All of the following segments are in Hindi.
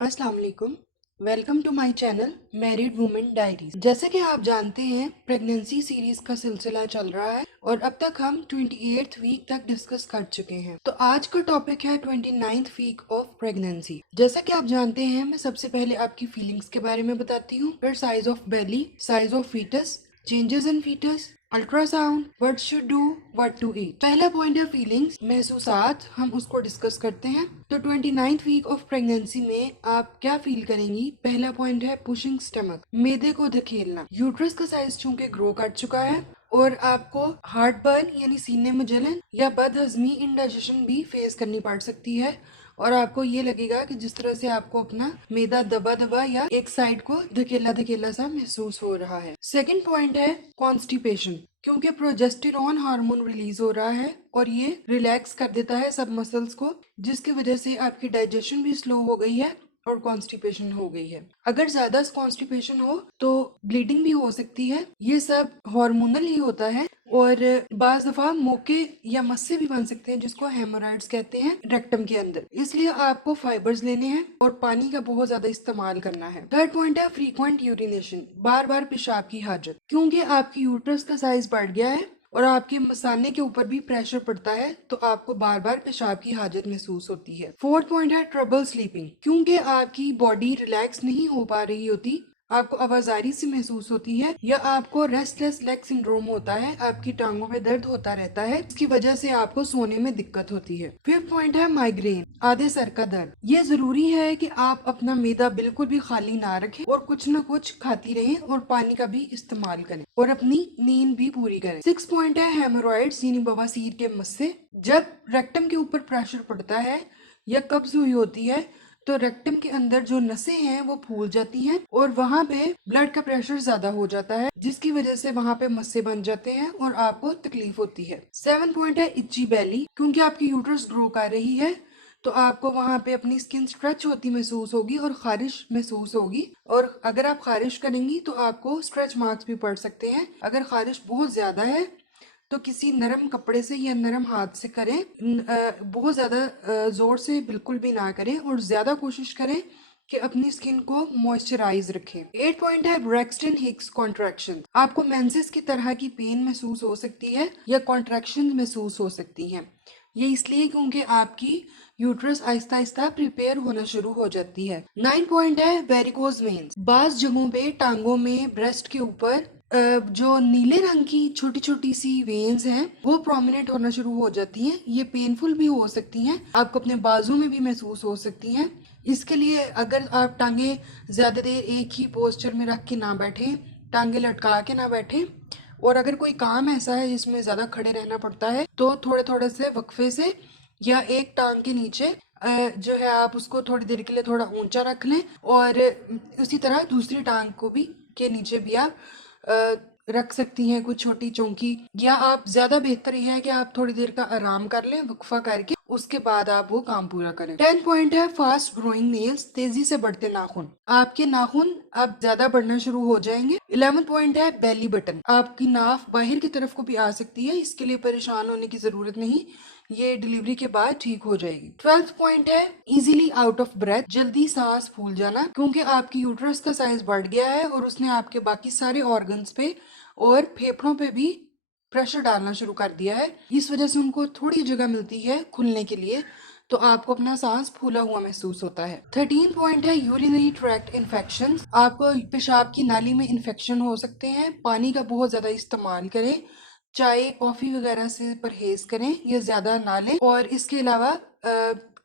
अस्सलाम वालेकुम। Welcome to my channel married women diaries. जैसे कि आप जानते हैं, प्रेगनेंसी सीरीज का सिलसिला चल रहा है और अब तक हम 28th वीक तक डिस्कस कर चुके हैं। तो आज का टॉपिक है 29th वीक ऑफ प्रेगनेंसी। जैसा कि आप जानते हैं, मैं सबसे पहले आपकी फीलिंग्स के बारे में बताती हूँ, फिर size of belly, size of fetus, changes in fetus, ultrasound, what should do, what to eat. पहला पॉइंट है फीलिंग्स, महसूसात, हम उसको डिस्कस करते हैं। तो 29th वीक ऑफ प्रेगनेंसी में आप क्या फील करेंगी? पहला पॉइंट है पुशिंग स्टमक, मैदे को धकेलना। यूट्रस का साइज चूंकि ग्रो कर चुका है और आपको हार्ट बर्न यानी सीने में जलन या बदहजमी, इंडाइजेशन भी फेस करनी पड़ सकती है और आपको ये लगेगा कि जिस तरह से आपको अपना मैदा दबा दबा या एक साइड को धकेला धकेला सा महसूस हो रहा है। सेकंड पॉइंट है कॉन्स्टिपेशन, क्योंकि प्रोजेस्टेरॉन हार्मोन रिलीज हो रहा है और ये रिलैक्स कर देता है सब मसल्स को, जिसकी वजह से आपकी डाइजेशन भी स्लो हो गई है और कॉन्स्टिपेशन हो गई है। अगर ज्यादा कॉन्स्टिपेशन हो तो ब्लीडिंग भी हो सकती है। ये सब हार्मोनल ही होता है और बाज दफा मोके या मस्से भी बन सकते हैं, जिसको हेमोराइड्स कहते हैं रेक्टम के अंदर। इसलिए आपको फाइबर्स लेने हैं और पानी का बहुत ज्यादा इस्तेमाल करना है। थर्ड पॉइंट है फ्रीक्वेंट यूरिनेशन, बार बार पेशाब की हाजत, क्योंकि आपकी यूट्रस का साइज बढ़ गया है और आपके मसाने के ऊपर भी प्रेशर पड़ता है, तो आपको बार बार पेशाब की हाजत महसूस होती है। फोर्थ पॉइंट है ट्रबल स्लीपिंग, क्योंकि आपकी बॉडी रिलैक्स नहीं हो पा रही होती, आपको आवाजारी सी महसूस होती है या आपको रेस्टलेस लेग सिंड्रोम होता है, आपकी टांगों में दर्द होता रहता है, इसकी वजह से आपको सोने में दिक्कत होती है। फिफ्थ पॉइंट है माइग्रेन, आधे सर का दर्द। ये जरूरी है कि आप अपना मैदा बिल्कुल भी खाली ना रखें और कुछ न कुछ खाती रहें और पानी का भी इस्तेमाल करें और अपनी नींद भी पूरी करें। सिक्स पॉइंट है हेमोरॉइड्स यानी बवासीर के मस्से। जब रेक्टम के ऊपर प्रेशर पड़ता है या कब्ज हुई होती है तो रेक्टम के अंदर जो नसें हैं वो फूल जाती हैं और वहां पे ब्लड का प्रेशर ज्यादा हो जाता है, जिसकी वजह से वहां पे मस्से बन जाते हैं और आपको तकलीफ होती है। सेवन पॉइंट है इची बेली, क्योंकि आपकी यूट्रस ग्रो कर रही है तो आपको वहां पे अपनी स्किन स्ट्रेच होती महसूस होगी और खारिश महसूस होगी, और अगर आप खारिश करेंगी तो आपको स्ट्रेच मार्क्स भी पड़ सकते हैं। अगर खारिश बहुत ज्यादा है तो किसी नरम कपड़े से या नरम हाथ से करें, बहुत ज्यादा जोर से बिल्कुल भी ना करें और ज्यादा कोशिश करें कि अपनी स्किन को मॉइस्चराइज रखें। एट पॉइंट है ब्रैक्सटन हिक्स कॉन्ट्रैक्शन, आपको मेंसेस की तरह की पेन महसूस हो सकती है या कॉन्ट्रैक्शन महसूस हो सकती हैं। ये इसलिए क्योंकि आपकी यूट्रस आहिस्ता आहिस्ता प्रिपेयर होना शुरू हो जाती है। नाइन पॉइंट है वेरिकोज वेन्स, बाज जगहों पे टांगों में ब्रेस्ट के ऊपर जो नीले रंग की छोटी छोटी सी वेन्स हैं वो प्रोमिनेंट होना शुरू हो जाती हैं। ये पेनफुल भी हो सकती हैं, आपको अपने बाजू में भी महसूस हो सकती हैं। इसके लिए अगर आप टांगे ज्यादा देर एक ही पोस्चर में रख के ना बैठे, टांगे लटका के ना बैठे, और अगर कोई काम ऐसा है जिसमें ज्यादा खड़े रहना पड़ता है तो थोड़े थोड़े से वक्फे से या एक टांग के नीचे जो है आप उसको थोड़ी देर के लिए थोड़ा ऊंचा रख लें और उसी तरह दूसरी टांग को भी के नीचे भी आप रख सकती हैं कुछ छोटी चौकी, या आप ज्यादा बेहतर यह है कि आप थोड़ी देर का आराम कर लें वक्फा करके, उसके बाद आप वो काम पूरा करें। 10 पॉइंट है फास्ट ग्रोइंग नेल्स, तेजी से बढ़ते नाखून, आपके नाखून अब ज्यादा बढ़ना शुरू हो जाएंगे। 11 पॉइंट है बेली बटन, आपकी नाफ बाहर की तरफ को भी आ सकती है, इसके लिए परेशान होने की जरूरत नहीं, ये डिलीवरी के बाद ठीक हो जाएगी। 12th पॉइंट है इजीली आउट ऑफ ब्रेथ, जल्दी सांस फूल जाना, क्योंकि आपकी यूट्रस का साइज बढ़ गया है और उसने आपके बाकी सारे ऑर्गन्स पे और फेफड़ों पे भी प्रेशर डालना शुरू कर दिया है, इस वजह से उनको थोड़ी जगह मिलती है खुलने के लिए, तो आपको अपना सांस फूला हुआ महसूस होता है। 13 पॉइंट है यूरिनरी ट्रैक्ट इन्फेक्शन, आपको पेशाब की नाली में इन्फेक्शन हो सकते हैं। पानी का बहुत ज्यादा इस्तेमाल करें, चाय कॉफी वगैरह से परहेज करें, ये ज्यादा ना लें, और इसके अलावा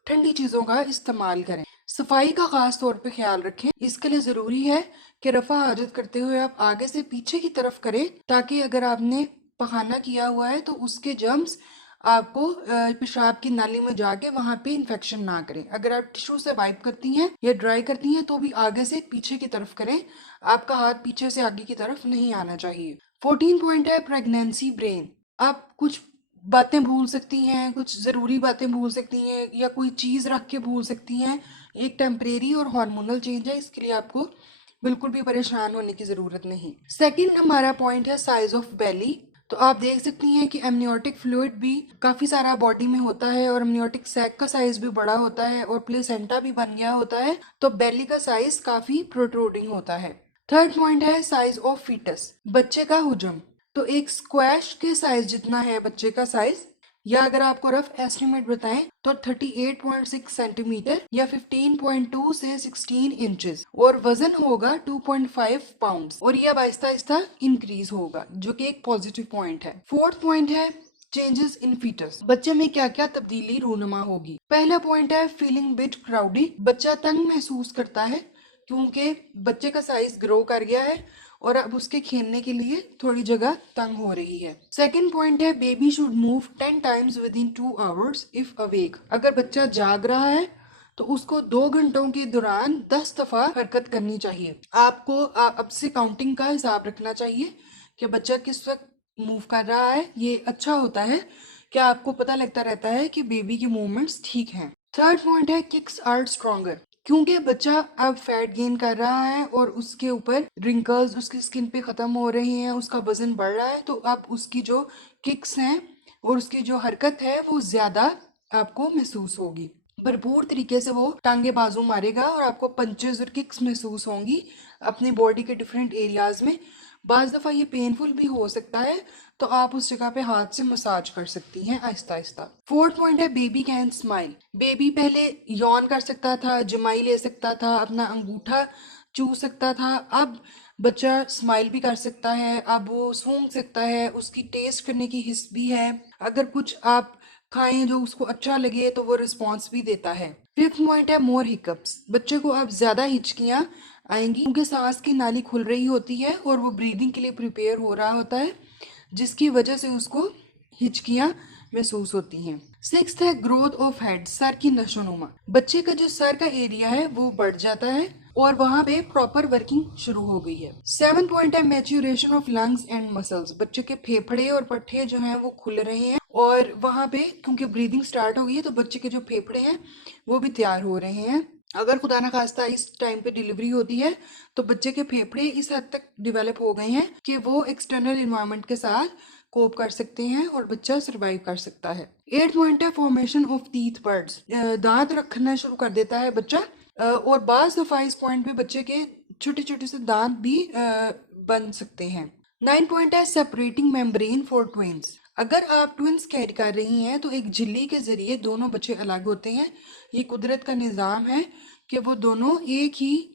ठंडी चीजों का इस्तेमाल करें। सफाई का खास तौर पे ख्याल रखें, इसके लिए जरूरी है कि रफा हाजत करते हुए आप आगे से पीछे की तरफ करें, ताकि अगर आपने पखाना किया हुआ है तो उसके जर्म्स आपको पेशाब की नाली में जाके वहां पे इन्फेक्शन ना करें। अगर आप टिश्यू से वाइप करती हैं या ड्राई करती हैं तो भी आगे से पीछे की तरफ करें, आपका हाथ पीछे से आगे की तरफ नहीं आना चाहिए। 14 पॉइंट है प्रेगनेंसी ब्रेन, आप कुछ बातें भूल सकती हैं, कुछ जरूरी बातें भूल सकती हैं या कोई चीज रख के भूल सकती हैं। एक टेम्परेरी और हार्मोनल चेंज है, इसके लिए आपको बिल्कुल भी परेशान होने की जरूरत नहीं। सेकंड हमारा पॉइंट है साइज ऑफ बेली, तो आप देख सकती हैं कि एमनियोटिक फ्लूइड भी काफी सारा बॉडी में होता है और एमनियोटिक सैक का साइज भी बड़ा होता है और प्लेसेंटा भी बन गया होता है, तो बेली का साइज काफी प्रोट्रूडिंग होता है। थर्ड पॉइंट है साइज ऑफ फीटस, बच्चे का हुजम। तो एक स्क्वैश के साइज जितना है बच्चे का साइज, या अगर आपको रफ एस्टिमेट बताएं तो 38.6 सेंटीमीटर या 15.2 से 16 इंचेस, और वजन होगा 2.5 पाउंड्स, और यह आहिस्ता आहिस्ता इंक्रीज होगा, जो कि एक पॉजिटिव पॉइंट है। फोर्थ पॉइंट है चेंजेस इन फीटस, बच्चे में क्या क्या तब्दीली रूनुमा होगी। पहला पॉइंट है फीलिंग बिट क्राउडी, बच्चा तंग महसूस करता है क्योंकि बच्चे का साइज ग्रो कर गया है और अब उसके खेलने के लिए थोड़ी जगह तंग हो रही है। सेकंड पॉइंट है baby should move 10 times with in 2 hours if awake, अगर बच्चा जाग रहा है तो उसको 2 घंटों के दौरान 10 दफा हरकत करनी चाहिए। आपको अब से काउंटिंग का हिसाब रखना चाहिए कि बच्चा किस वक्त मूव कर रहा है। ये अच्छा होता है कि आपको पता लगता रहता है कि बेबी के मूवमेंट्स ठीक हैं। थर्ड पॉइंट है किक्स आर स्ट्रॉन्गर, क्योंकि बच्चा अब फैट गेन कर रहा है और उसके ऊपर रिंकल्स उसकी स्किन पे खत्म हो रहे हैं, उसका वजन बढ़ रहा है, तो अब उसकी जो किक्स हैं और उसकी जो हरकत है वो ज्यादा आपको महसूस होगी। भरपूर तरीके से वो टांगे बाजू मारेगा और आपको पंचेस और किक्स महसूस होंगी अपने बॉडी के डिफरेंट एरियाज में। बाज दफा ये पेनफुल भी हो सकता है, तो आप उस जगह पे हाथ से मसाज कर सकती हैं आहिस्ता आहिस्ता। फोर्थ पॉइंट है बेबी कैन स्माइल, बेबी पहले यॉन कर सकता था, जमाई ले सकता था, अपना अंगूठा चू सकता था, अब बच्चा स्माइल भी कर सकता है, अब वो सूंघ सकता है, उसकी टेस्ट करने की हिस्स भी है, अगर कुछ आप खाएं जो उसको अच्छा लगे तो वो रिस्पॉन्स भी देता है। फिफ्थ पॉइंट है मोर हिकअप्स, बच्चे को अब ज्यादा हिचकियां आएंगी क्योंकि सांस की नाली खुल रही होती है और वो ब्रीदिंग के लिए प्रिपेयर हो रहा होता है, जिसकी वजह से उसको हिचकियां महसूस होती हैं। सिक्स्थ है ग्रोथ ऑफ हेड, सर की नशोनुमा, बच्चे का जो सर का एरिया है वो बढ़ जाता है और वहां पे प्रॉपर वर्किंग शुरू हो गई है। सेवन पॉइंट है maturation of lungs and muscles, बच्चे के फेफड़े और पट्टे जो हैं वो खुल रहे हैं और वहां पे क्योंकि ब्रीदिंग स्टार्ट हो गई है तो बच्चे के जो फेफड़े हैं वो भी तैयार हो रहे हैं। अगर खुदा ना खास्ता इस टाइम पे डिलीवरी होती है तो बच्चे के फेफड़े इस हद तक डेवलप हो गए हैं कि वो एक्सटर्नल इन्वायरमेंट के साथ कोप कर सकते हैं और बच्चा सरवाइव कर सकता है। 8 पॉइंट है फॉर्मेशन ऑफ टीथ बर्ड्स, दांत रखना शुरू कर देता है बच्चा और बाज दफा इस पॉइंट पे बच्चे के छोटे छोटे से दांत भी बन सकते हैं। 9 पॉइंट है सेपरेटिंग मेम्ब्रेन फॉर ट्विंस, अगर आप ट्विंस कैरी कर रही हैं तो एक झिल्ली के जरिए दोनों बच्चे अलग होते हैं। ये कुदरत का निज़ाम है कि वो दोनों एक ही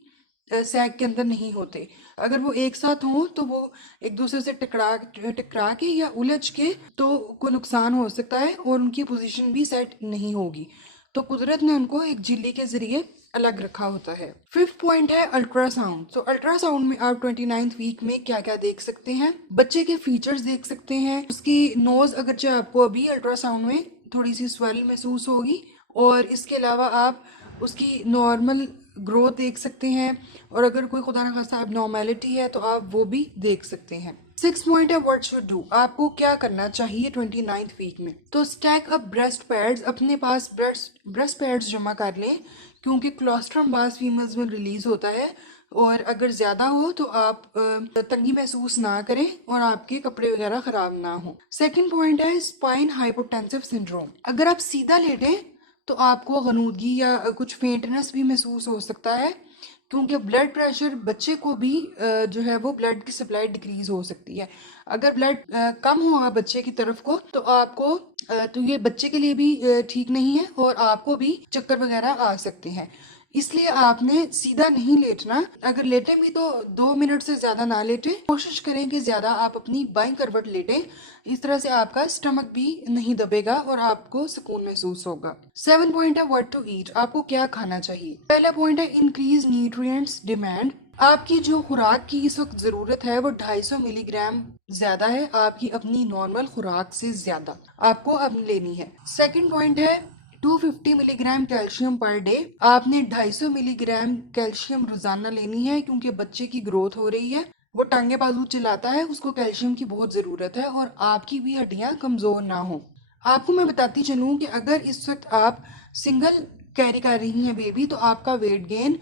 सैक के अंदर नहीं होते। अगर वो एक साथ हों तो वो एक दूसरे से टकरा के या उलझ के तो को नुकसान हो सकता है और उनकी पोजीशन भी सेट नहीं होगी, तो कुदरत ने उनको एक झिल्ली के जरिए अलग रखा होता है। फिफ्थ पॉइंट है अल्ट्रासाउंड। तो अल्ट्रासाउंड में आप 29th वीक में क्या क्या देख सकते हैं, बच्चे के फीचर्स देख सकते हैं, उसकी नोज अगरचे आपको अभी अल्ट्रासाउंड में थोड़ी सी स्वेल महसूस होगी, और इसके अलावा आप उसकी नॉर्मल ग्रोथ देख सकते हैं, और अगर कोई खुदा ना खास्ता एबनॉर्मेलिटी है तो आप वो भी देख सकते हैं। 6 पॉइंट है व्हाट शुड डू, आपको क्या करना चाहिए 29th वीक में। तो स्टैक अप ब्रेस्ट पैड्स, अपने पास ब्रेस्ट पैड्स जमा कर लें क्योंकि क्लोस्ट्रम बास फीमेल्स में रिलीज होता है और अगर ज्यादा हो तो आप तंगी महसूस ना करें और आपके कपड़े वगैरह खराब ना हो। सेकंड पॉइंट है स्पाइन हाइपोटेंसिव सिंड्रोम, अगर आप सीधा लेटें तो आपको गनूदगी या कुछ फेंटनेस भी महसूस हो सकता है क्योंकि ब्लड प्रेशर बच्चे को भी जो है वो ब्लड की सप्लाई डिक्रीज हो सकती है। अगर ब्लड कम होगा बच्चे की तरफ को तो आपको तो ये बच्चे के लिए भी ठीक नहीं है और आपको भी चक्कर वगैरह आ सकते हैं, इसलिए आपने सीधा नहीं लेटना। अगर लेटे भी तो 2 मिनट से ज्यादा ना लेटे, कोशिश करें कि ज्यादा आप अपनी बाईं करवट लेटें, इस तरह से आपका स्टमक भी नहीं दबेगा और आपको सुकून महसूस होगा। 7 पॉइंट है व्हाट टू ईट, आपको क्या खाना चाहिए। पहला पॉइंट है इंक्रीज न्यूट्रिएंट्स डिमांड, आपकी जो खुराक की इस वक्त जरूरत है वो 250 मिलीग्राम ज्यादा है आपकी अपनी नॉर्मल खुराक से ज्यादा आपको अब लेनी है। सेकंड पॉइंट है 250 मिलीग्राम कैल्शियम पर डे, आपने 250 मिलीग्राम कैल्शियम रोजाना लेनी है क्योंकि बच्चे की ग्रोथ हो रही है, वो टांगे बाजू चलाता है, उसको कैल्शियम की बहुत जरूरत है और आपकी भी हड्डियां कमजोर ना हो। आपको मैं बताती चलूं कि अगर इस वक्त आप सिंगल कैरी कर रही हैं बेबी तो आपका वेट गेन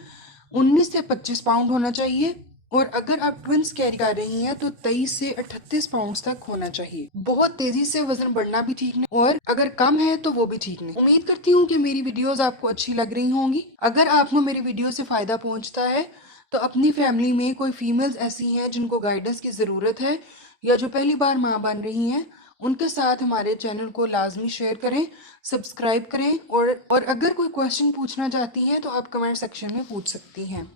19 से 25 पाउंड होना चाहिए और अगर आप ट्विंस कैरी कर रही हैं तो 23 से 38 पाउंड्स तक होना चाहिए। बहुत तेजी से वजन बढ़ना भी ठीक नहीं और अगर कम है तो वो भी ठीक नहीं। उम्मीद करती हूँ कि मेरी वीडियोस आपको अच्छी लग रही होंगी। अगर आपको मेरी वीडियो से फायदा पहुंचता है तो अपनी फैमिली में कोई फीमेल्स ऐसी हैं जिनको गाइडेंस की ज़रूरत है या जो पहली बार माँ बन रही हैं, उनके साथ हमारे चैनल को लाजमी शेयर करें, सब्सक्राइब करें और अगर कोई क्वेश्चन पूछना चाहती हैं तो आप कमेंट सेक्शन में पूछ सकती हैं।